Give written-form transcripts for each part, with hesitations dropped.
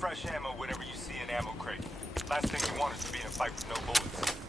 fresh ammo whenever you see an ammo crate. Last thing you want is to be in a fight with no bullets.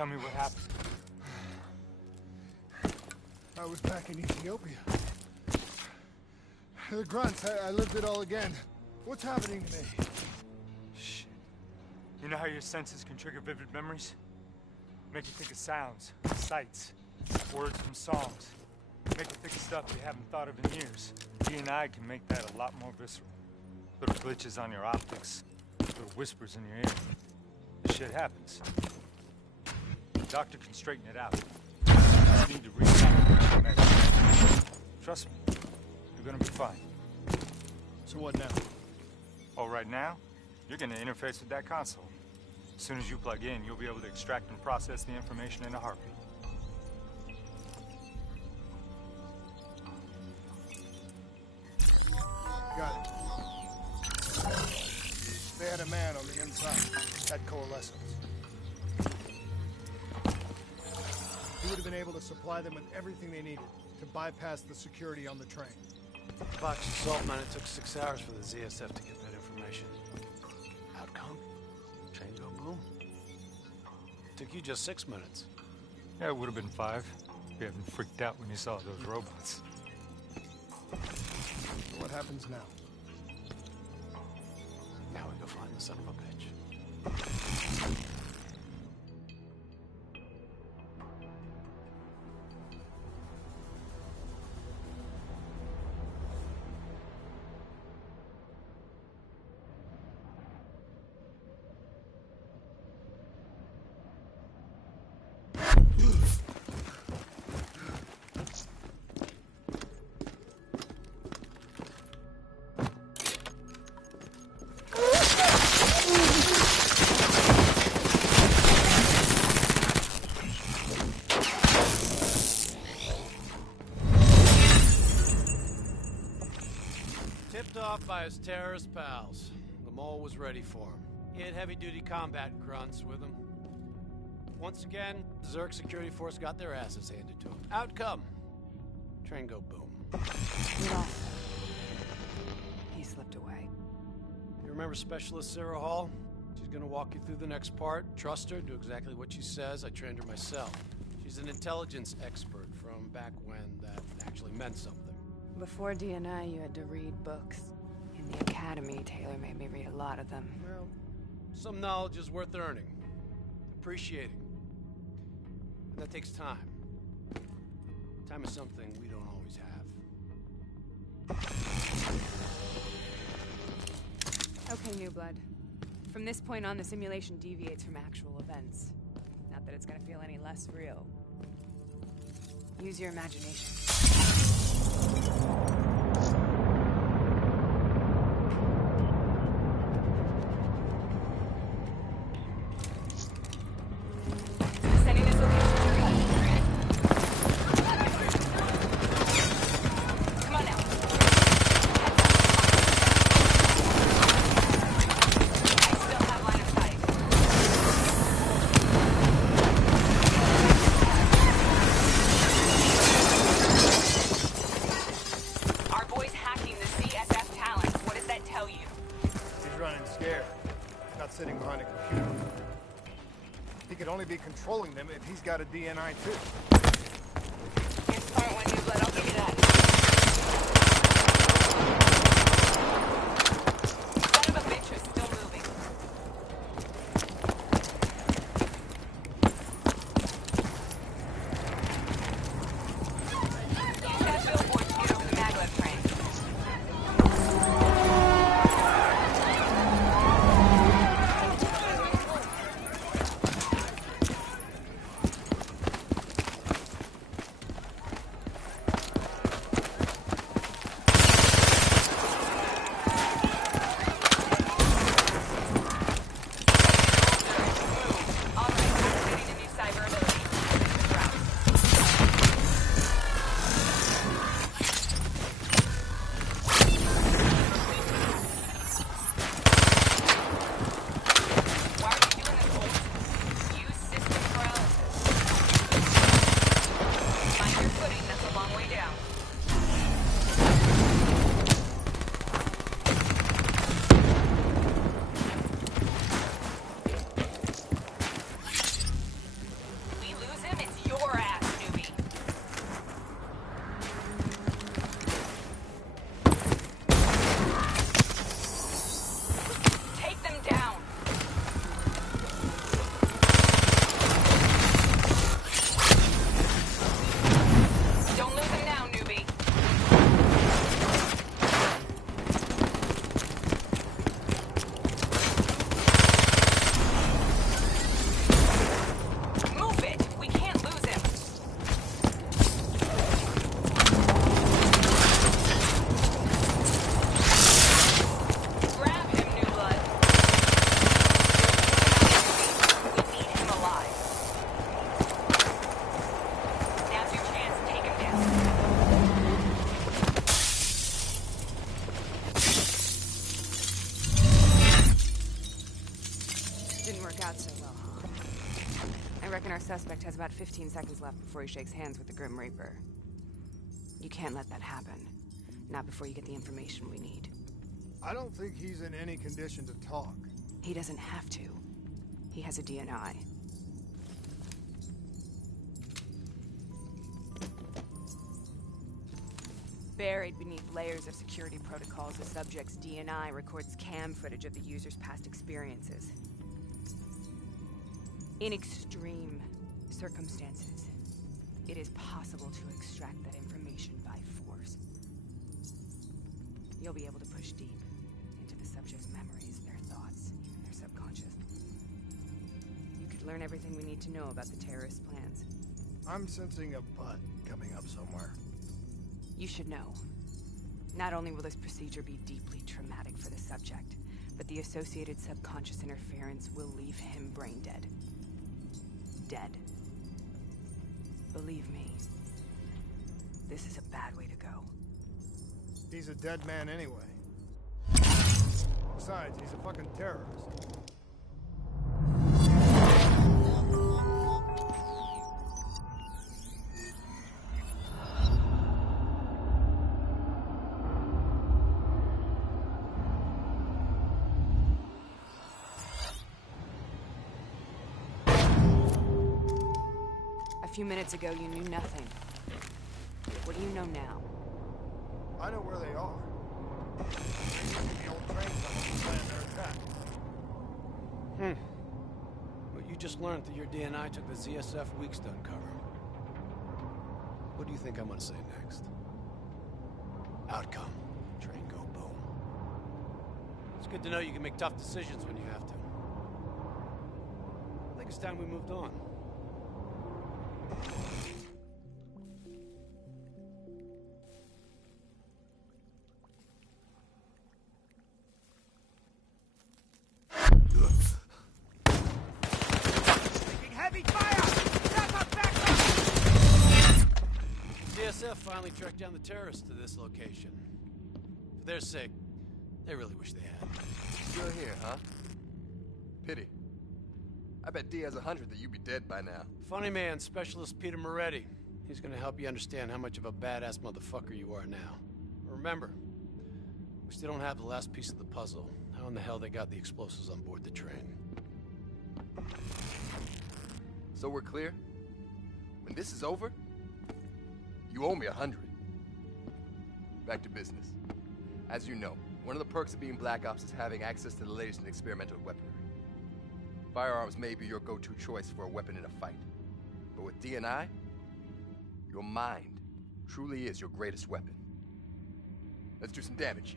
Tell me what happened. I was back in Ethiopia. The grunts, I lived it all again. What's happening to me? Shit. You know how your senses can trigger vivid memories? Make you think of sounds, sights, words from songs. Make you think of stuff you haven't thought of in years. D&I can make that a lot more visceral. Little glitches on your optics, little whispers in your ear. This shit happens. The doctor can straighten it out. You just need to reach out and medicine. Trust me, you're gonna be fine. So what now? Oh, right now, you're gonna interface with that console. As soon as you plug in, you'll be able to extract and process the information in a heartbeat. Got it. They had a man on the inside. Had coalescence. He would have been able to supply them with everything they needed to bypass the security on the train. Box of salt, man. It took 6 hours for the ZSF to get that information. Outcome? Train go boom. Took you just 6 minutes. Yeah, it would have been 5 if you hadn't freaked out when you saw those robots. So what happens now? Now we go find the son of a bitch. Tipped off by his terrorist pals. The mole was ready for him. He had heavy-duty combat grunts with him. Once again, the Zerg security force got their asses handed to him. Outcome. Train go boom. We lost him. He slipped away. You remember Specialist Sarah Hall? She's gonna walk you through the next part. Trust her, do exactly what she says. I trained her myself. She's an intelligence expert from back when that actually meant something. Before D&I, you had to read books. In the academy, Taylor made me read a lot of them. Well, some knowledge is worth earning, appreciating. And that takes time. Time is something we don't always have. Okay, New Blood. From this point on, the simulation deviates from actual events. Not that it's gonna feel any less real. Use your imagination. Sending this location to your cut. Come on now. I still have line of sight. Our boy's hacking the CSF talent. What does that tell you? He's running scared. Not sitting behind a computer. He could only be controlling them if he's got a DNI too. You're a smart one, New Blood. I'll give you that. Son of a bitch is still moving. Use that billboard to get over the maglev train. about 15 seconds left before he shakes hands with the Grim Reaper. You can't let that happen. Not before you get the information we need. I don't think he's in any condition to talk. He doesn't have to. He has a DNI. Buried beneath layers of security protocols, the subject's DNI records cam footage of the user's past experiences. In extreme circumstances, it is possible to extract that information by force. You'll be able to push deep into the subject's memories, their thoughts, even their subconscious. You could learn everything we need to know about the terrorist plans. I'm sensing a butt coming up somewhere. You should know. Not only will this procedure be deeply traumatic for the subject, but the associated subconscious interference will leave him brain dead. Dead. Believe me, this is a bad way to go. He's a dead man anyway. Besides, he's a fucking terrorist. A few minutes ago, you knew nothing. What do you know now? I know where they are. The old train tunnel plan their attack. But you just learned that your DNI took the ZSF weeks to uncover. What do you think I'm gonna say next? Outcome. Train go boom. It's good to know you can make tough decisions when you have to. I think it's time we moved on. Heavy fire! Back up, back up! ZSF finally tracked down the terrorists to this location. For their sake, they really wish they had. Still here, huh? Pity. I bet D has 100 that you'd be dead by now. Funny man, Specialist Peter Moretti. He's gonna help you understand how much of a badass motherfucker you are now. Remember, we still don't have the last piece of the puzzle. How in the hell they got the explosives on board the train? So we're clear? When this is over, you owe me 100. Back to business. As you know, one of the perks of being Black Ops is having access to the latest in experimental weaponry. Firearms may be your go-to choice for a weapon in a fight. But with DNI, your mind truly is your greatest weapon. Let's do some damage.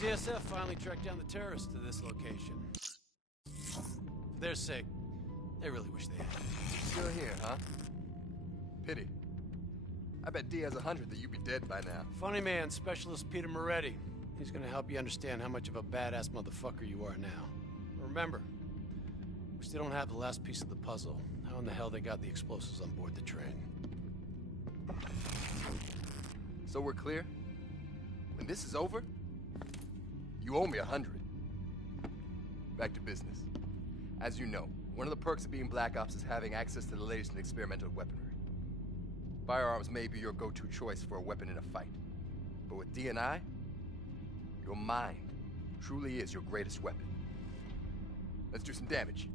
ZSF finally tracked down the terrorists to this location. For their sake, they really wish they had. Still here, huh? Pity. I bet D has 100 that you'd be dead by now. Funny man, Specialist Peter Moretti. He's gonna help you understand how much of a badass motherfucker you are now. Remember, we still don't have the last piece of the puzzle. How in the hell they got the explosives on board the train? So we're clear? When this is over, you owe me 100. Back to business. As you know, one of the perks of being Black Ops is having access to the latest in experimental weaponry. Firearms may be your go-to choice for a weapon in a fight. But with DNI, your mind truly is your greatest weapon. Let's do some damage.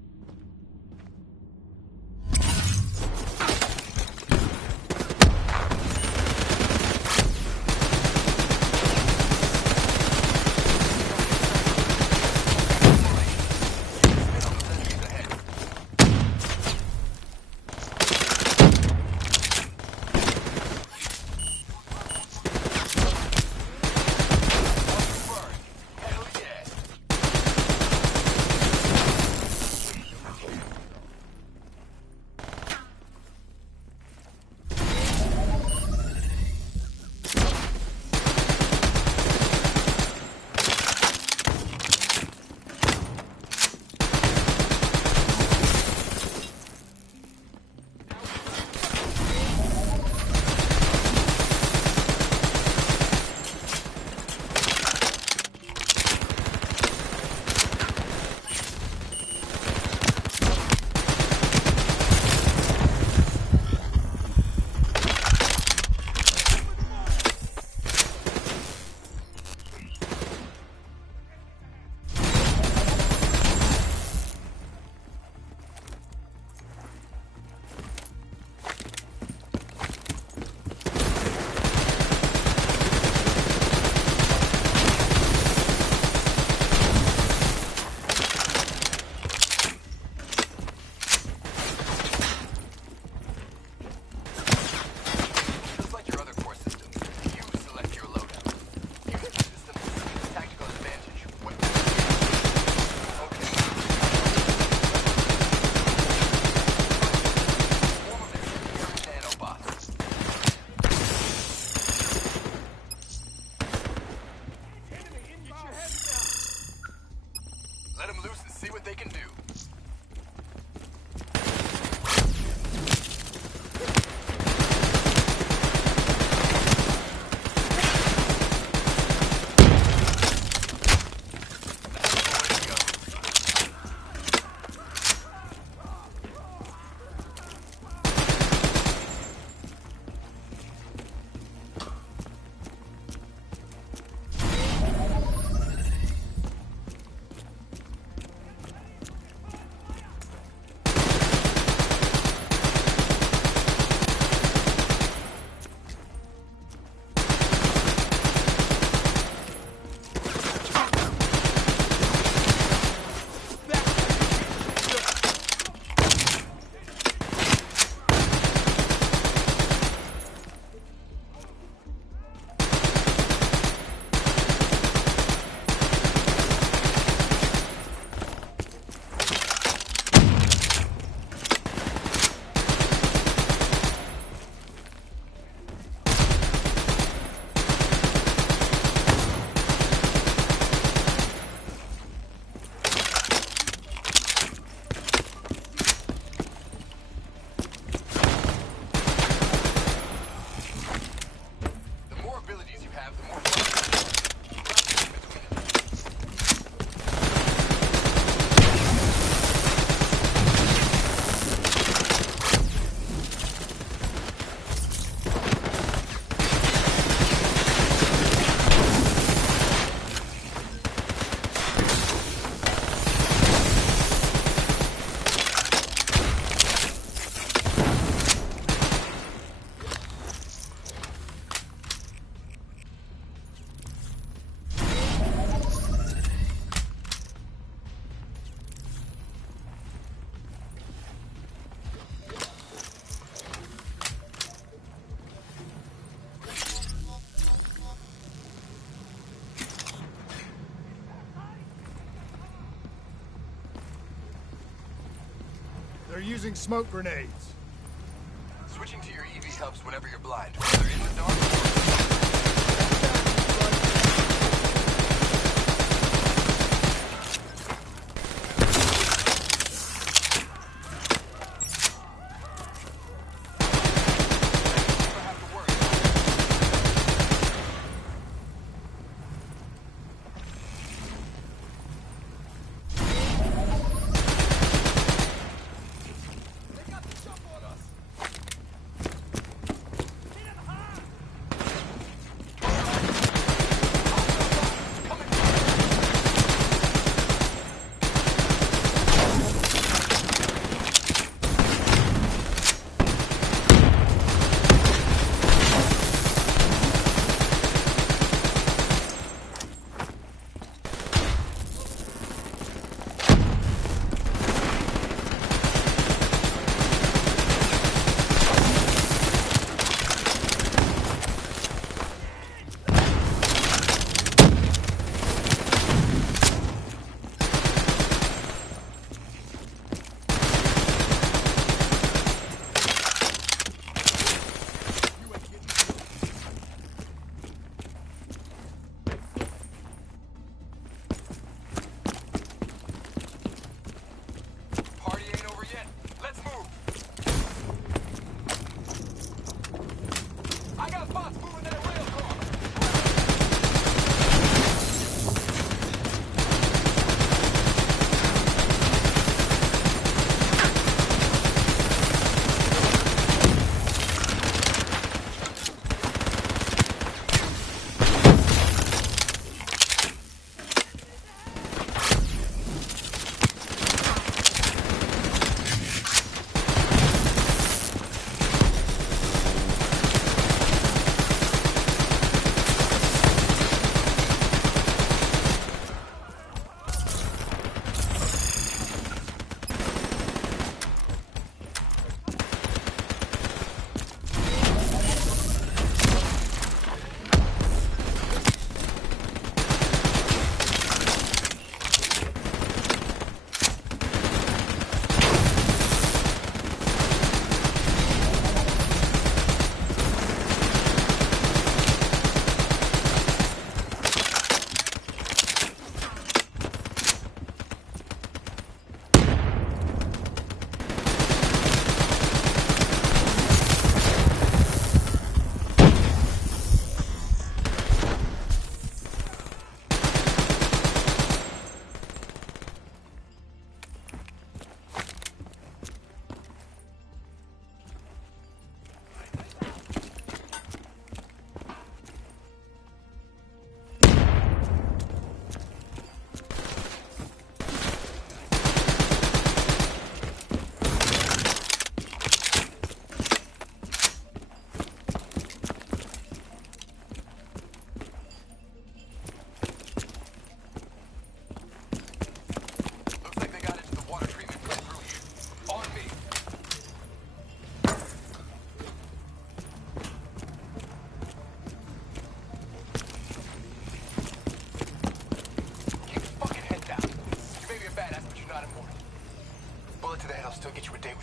see what they can do. They're using smoke grenades. Switching to your EV helps whenever you're blind, whether in the dark or...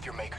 with your maker.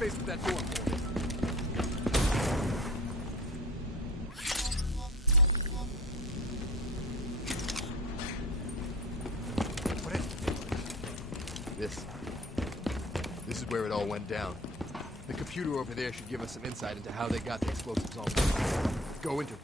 Face with that door for me. What is it? This is where it all went down. The computer over there should give us some insight into how they got the explosives on board. Go into it.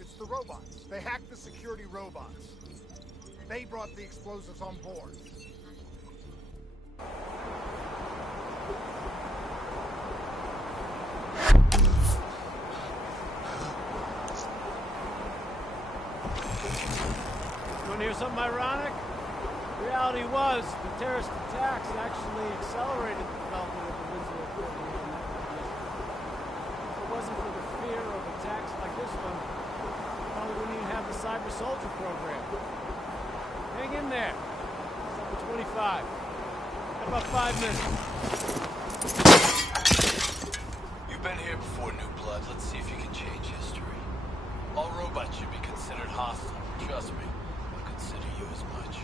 It's the robots. They hacked the security robots. They brought the explosives on board. Want to hear something ironic? The reality was, the terrorist attacks actually accelerated the development of the Winslow Accordion network. If it wasn't for the fear of attacks like this one, we probably wouldn't even have the Cyber Soldier program. Hang in there. It's up to 25. Got about 5 minutes. You've been here before, New Blood. Let's see if you can change history. All robots should be considered hostile. Trust me, I consider you as much.